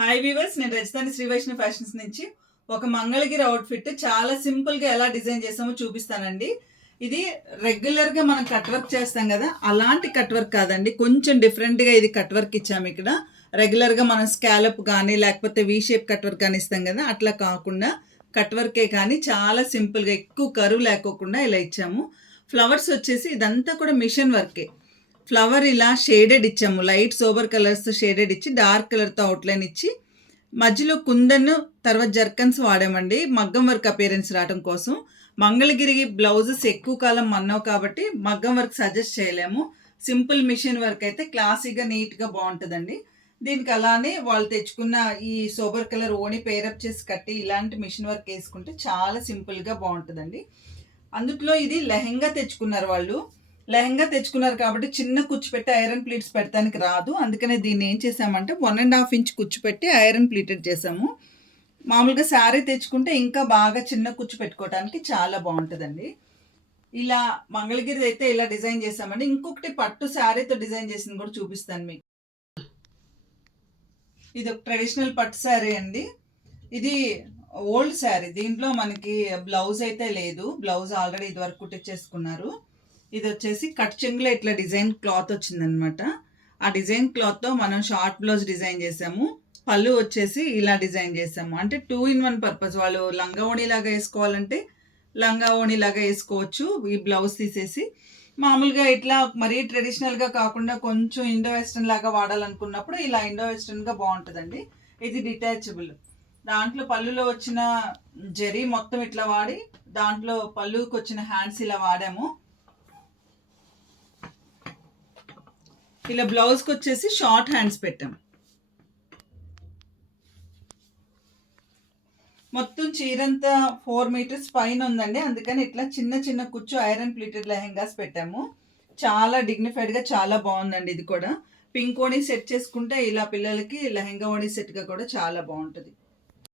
Hi weavers, నేను రజతాని Shri Vaishnav fashions నుంచి ఒక మంగళగిరి అవుట్ఫిట్ చాలా సింపుల్గా ఎలా డిజైన్ చేసామో చూపిస్తానండి. ఇది రెగ్యులర్గా మనం కట్ వర్క్ చేస్తాం కదా, అలాంటి కట్ వర్క్ కాదండి. కొంచెం డిఫరెంట్గా ఇది కట్ వర్క్ ఇచ్చాము ఇక్కడ. రెగ్యులర్గా మనం స్కాలప్ కానీ లేకపోతే వీ షేప్ కట్ వర్క్ కానీ ఇస్తాం కదా, అట్లా కాకుండా కట్ వర్కే కానీ చాలా సింపుల్గా ఎక్కువ కరువు లేకోకుండా ఇలా ఇచ్చాము. ఫ్లవర్స్ వచ్చేసి ఇదంతా కూడా మిషన్ వర్కే. ఫ్లవర్ ఇలా షేడెడ్ ఇచ్చాము, లైట్ సోబర్ కలర్స్ షేడెడ్ ఇచ్చి డార్క్ కలర్తో అవుట్లైన్ ఇచ్చి మధ్యలో కుందన్ తర్వాత జర్కన్స్ వాడామండి మగ్గం వర్క్ అపియరెన్స్ రావడం కోసం. మంగళగిరి బ్లౌజెస్ ఎక్కువ కాలం మన్నావు కాబట్టి మగ్గం వర్క్ సజెస్ట్ చేయలేము. సింపుల్ మిషన్ వర్క్ అయితే క్లాసీగా నీట్గా బాగుంటుందండి. దీనికి అలానే వాళ్ళు తెచ్చుకున్న ఈ సోబర్ కలర్ ఓని పేరప్ చేసి కట్టి ఇలాంటి మిషన్ వర్క్ వేసుకుంటే చాలా సింపుల్గా బాగుంటుందండి. అందుట్లో ఇది లెహెంగా తెచ్చుకున్నారు వాళ్ళు. లెహంగా తెచ్చుకున్నారు కాబట్టి చిన్న కుచ్చు పెట్టి ఐరన్ ప్లీట్స్ పెడతానికి రాదు. అందుకనే దీన్ని ఏం చేసామంటే 1.5 ఇంచ్ కుచ్చు పెట్టి ఐరన్ ప్లీటెడ్ చేసాము. మామూలుగా శారీ తెచ్చుకుంటే ఇంకా బాగా చిన్న కుచ్చు పెట్టుకోవడానికి చాలా బాగుంటుందండి. ఇలా మంగళగిరి అయితే ఇలా డిజైన్ చేసామండి. ఇంకొకటి పట్టు శారీతో డిజైన్ చేసింది కూడా చూపిస్తాను మీకు. ఇది ఒక ట్రెడిషనల్ పట్టు శారీ అండి. ఇది ఓల్డ్ శారీ, దీంట్లో మనకి బ్లౌజ్ అయితే లేదు. బ్లౌజ్ ఆల్రెడీ ఇది వరకు కుట్టించేసుకున్నారు. ఇది వచ్చేసి కట్ చెంగులో ఇట్లా డిజైన్ క్లాత్ వచ్చిందనమాట. ఆ డిజైన్ క్లాత్తో మనం షార్ట్ బ్లౌజ్ డిజైన్ చేసాము. పళ్ళు వచ్చేసి ఇలా డిజైన్ చేసాము. అంటే 2 in 1 పర్పస్. వాళ్ళు లంగా ఓణి లాగా వేసుకోవాలంటే లంగా ఓణి లాగా వేసుకోవచ్చు. ఈ బ్లౌజ్ తీసేసి మామూలుగా ఇట్లా మరీ ట్రెడిషనల్గా కాకుండా కొంచెం ఇండో వెస్ట్రన్ లాగా వాడాలనుకున్నప్పుడు ఇలా ఇండో వెస్ట్రన్గా బాగుంటుందండి. ఇది డిటాచబుల్. దాంట్లో పళ్ళులో వచ్చిన జరీ మొత్తం ఇట్లా వాడి దాంట్లో పళ్ళుకి వచ్చిన హ్యాండ్స్ ఇలా వాడాము. ఇలా బ్లౌజ్కి వచ్చేసి షార్ట్ హ్యాండ్స్ పెట్టాం. మొత్తం చీరంతా 4 meters పైన ఉందండి. అందుకని ఇట్లా చిన్న చిన్న కుచ్చు ఐరన్ ప్లీటెడ్ లెహెంగాస్ పెట్టాము. చాలా డిగ్నిఫైడ్గా చాలా బాగుందండి. ఇది కూడా పింక్ ఓణి సెట్ చేసుకుంటే ఇలా పిల్లలకి లెహెంగా ఓణి సెట్గా కూడా చాలా బాగుంటుంది.